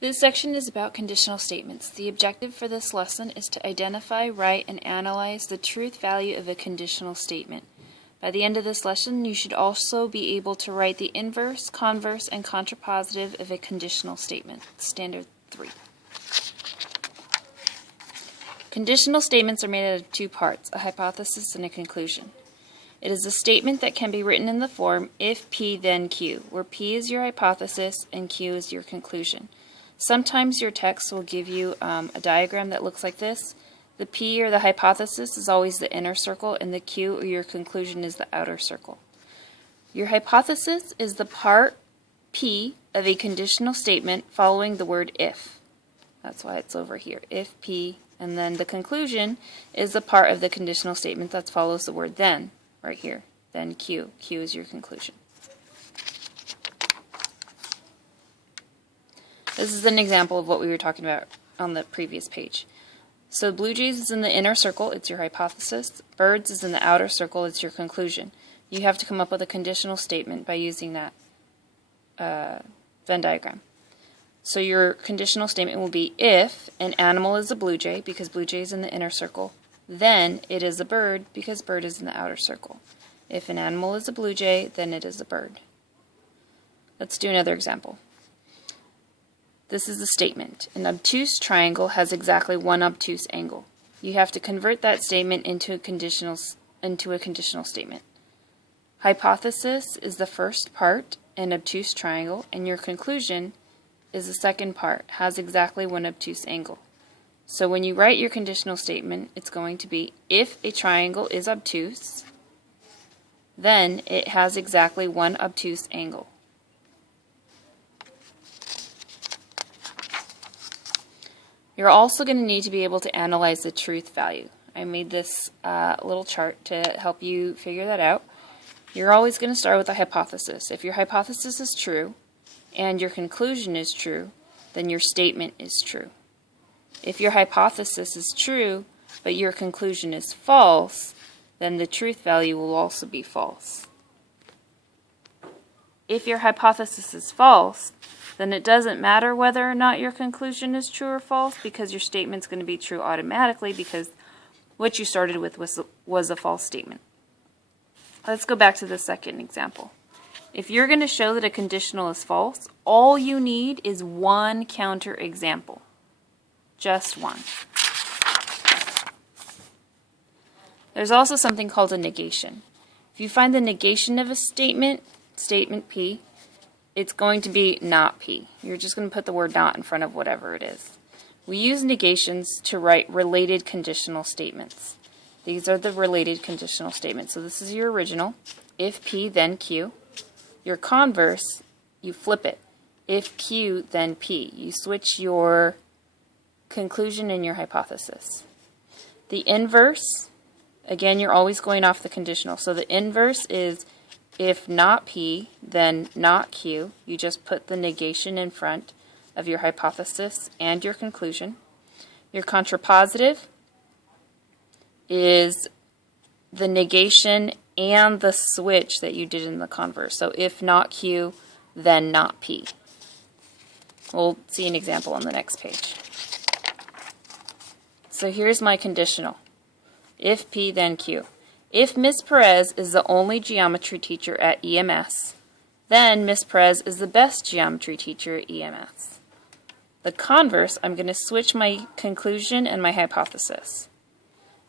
This section is about conditional statements. The objective for this lesson is to identify, write, and analyze the truth value of a conditional statement. By the end of this lesson, you should also be able to write the inverse, converse, and contrapositive of a conditional statement. Standard 3. Conditional statements are made out of two parts, a hypothesis and a conclusion. It is a statement that can be written in the form if P then Q, where P is your hypothesis and Q is your conclusion. Sometimes your text will give you a diagram that looks like this. The P or the hypothesis is always the inner circle, and the Q or your conclusion is the outer circle. Your hypothesis is the part P of a conditional statement following the word if. That's why it's over here, if P, and then the conclusion is the part of the conditional statement that follows the word then, right here, then Q. Q is your conclusion. This is an example of what we were talking about on the previous page. So blue jays is in the inner circle, it's your hypothesis. Birds is in the outer circle, it's your conclusion. You have to come up with a conditional statement by using that Venn diagram. So your conditional statement will be if an animal is a blue jay, because blue jay is in the inner circle, then it is a bird, because bird is in the outer circle. If an animal is a blue jay, then it is a bird. Let's do another example. This is a statement. An obtuse triangle has exactly one obtuse angle. You have to convert that statement into a conditional statement. Hypothesis is the first part, an obtuse triangle, and your conclusion is the second part, has exactly one obtuse angle. So when you write your conditional statement, it's going to be if a triangle is obtuse, then it has exactly one obtuse angle. You're also going to need to be able to analyze the truth value. I made this little chart to help you figure that out. You're always going to start with a hypothesis. If your hypothesis is true and your conclusion is true, then your statement is true. If your hypothesis is true but your conclusion is false, then the truth value will also be false. If your hypothesis is false, then it doesn't matter whether or not your conclusion is true or false, because your statement's going to be true automatically, because what you started with was a false statement. Let's go back to the second example. If you're going to show that a conditional is false, all you need is one counterexample. Just one. There's also something called a negation. If you find the negation of a statement, statement P, it's going to be not P. You're just going to put the word not in front of whatever it is. We use negations to write related conditional statements. These are the related conditional statements. So this is your original, if P, then Q. Your converse, you flip it. If Q, then P. You switch your conclusion and your hypothesis. The inverse, again, you're always going off the conditional. So the inverse is if not P, then not Q. You just put the negation in front of your hypothesis and your conclusion. Your contrapositive is the negation and the switch that you did in the converse. So if not Q, then not P. We'll see an example on the next page. So here's my conditional. If P, then Q. If Miss Perez is the only geometry teacher at EMS, then Miss Perez is the best geometry teacher at EMS. The converse, I'm going to switch my conclusion and my hypothesis.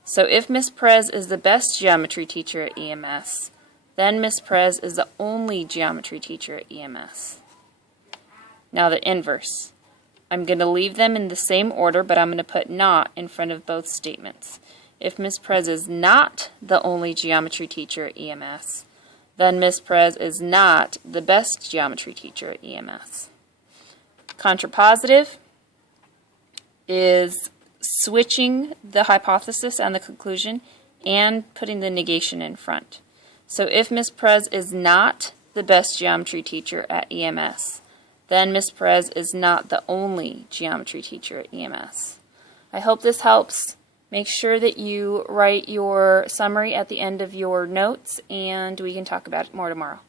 So if Miss Perez is the best geometry teacher at EMS, then Miss Perez is the only geometry teacher at EMS. Now the inverse. I'm going to leave them in the same order, but I'm going to put not in front of both statements. If Miss Perez is not the only geometry teacher at EMS, then Miss Perez is not the best geometry teacher at EMS. Contrapositive is switching the hypothesis and the conclusion and putting the negation in front. So if Miss Perez is not the best geometry teacher at EMS, then Miss Perez is not the only geometry teacher at EMS. I hope this helps. Make sure that you write your summary at the end of your notes, and we can talk about it more tomorrow.